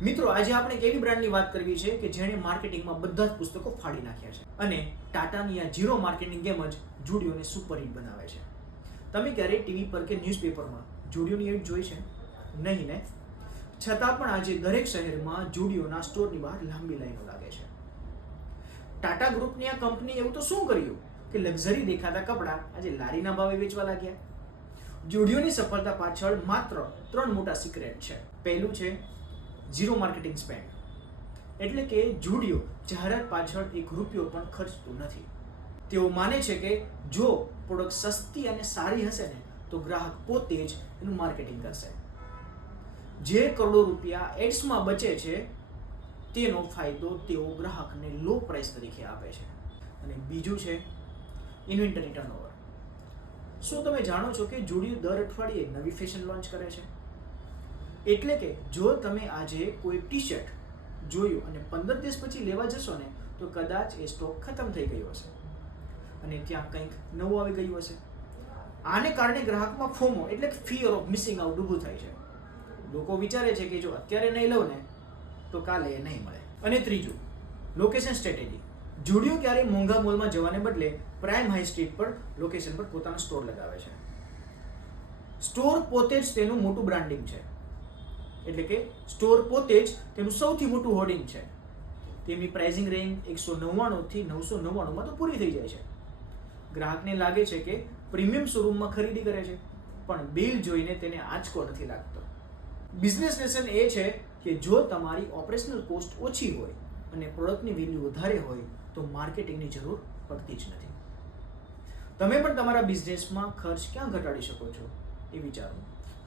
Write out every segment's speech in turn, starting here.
મિત્રો, આજે આપણે એક એવી બ્રાન્ડની વાત કરવી છે કે જેણે માર્કેટિંગમાં બધા જ પુસ્તકો ફાડી નાખ્યા છે અને ટાટાની આ ઝીરો માર્કેટિંગ ગેમ જ જુડિયોને સુપરહિટ બનાવે છે. તમે ક્યારેય ટીવી પર કે ન્યૂઝપેપરમાં જુડિયોની એડ જોઈ છે? નહીં ને? છતાં પણ આજે દરેક શહેરમાં જુડિયોના સ્ટોરની બહાર લાંબી લાઈનો લાગે છે. ટાટા ગ્રુપની આ કંપની એવું તો શું કર્યું કે લક્ઝરી દેખાતા કપડાં આજે લારીના ભાવે વેચવા લાગ્યા? જુડિયોની સફળતા પાછળ માત્ર 3 મોટા સિક્રેટ છે. પહેલું છે ઝીરો માર્કેટિંગ સ્પેન્ડ, એટલે કે જુડિયો જાહેરાત પાછળ એક રૂપિયો પણ ખર્ચતું નથી. તેઓ માને છે કે જો પ્રોડક્ટ સસ્તી અને સારી હશે ને તો ગ્રાહક પોતે જ એનું માર્કેટિંગ કરશે. જે કરોડો રૂપિયા એડ્સમાં બચે છે તેનો ફાયદો તેઓ ગ્રાહકને લો પ્રાઇસ તરીકે આપે છે. અને બીજું છે ઇન્વેન્ટરી ટર્નઓવર. શું તમે જાણો છો કે જુડિયો દર અઠવાડિયે નવી ફેશન લોન્ચ કરે છે? એટલે કે જો તમે આજે કોઈ ટી શર્ટ જોયું અને 15 દિવસ પછી લેવા જશો ને તો કદાચ એ સ્ટોક ખતમ થઈ ગયો હશે અને ત્યાં કંઈક નવું આવી ગયું હશે. આને કારણે ગ્રાહકમાં ફોમો એટલે કે ફિયર ઓફ મિસિંગ આઉટ ઊભું થાય છે. લોકો વિચારે છે કે જો અત્યારે નહીં લઉં ને તો કાલે એ નહીં મળે. અને ત્રીજું, લોકેશન સ્ટ્રેટેજી. જુડિયો ક્યારેય મોંઘા મોલમાં જવાને બદલે પ્રાઇમ હાઈ સ્ટ્રીટ પર લોકેશન પર પોતાનો સ્ટોર લગાવે છે. સ્ટોર પોતે જ તેનું મોટું બ્રાન્ડિંગ છે, એટલે કે સ્ટોર પોતે જ તેનું સૌથી મોટું હોર્ડિંગ છે. તેમની પ્રાઇસિંગ રેન્જ 199 થી 999 માં તો પૂરી થઈ જાય છે. ગ્રાહકને લાગે છે કે પ્રીમિયમ શોરૂમમાં ખરીદી કરે છે, પણ બિલ જોઈને તેને આંચકો નથી લાગતો. બિઝનેસ લેસન એ છે કે જો તમારી ઓપરેશનલ કોસ્ટ ઓછી હોય અને પ્રોડક્ટની વેલ્યુ વધારે હોય તો માર્કેટિંગની જરૂર પડતી જ નથી. તમે પણ તમારા બિઝનેસમાં ખર્ચ ક્યાં ઘટાડી શકો છો એ વિચારો,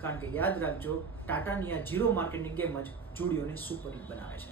કારણ કે યાદ રાખજો, ટાટાની આ ઝીરો માર્કેટિંગ ગેમ જ જુડિયોને સુપરહિટ બનાવે છે.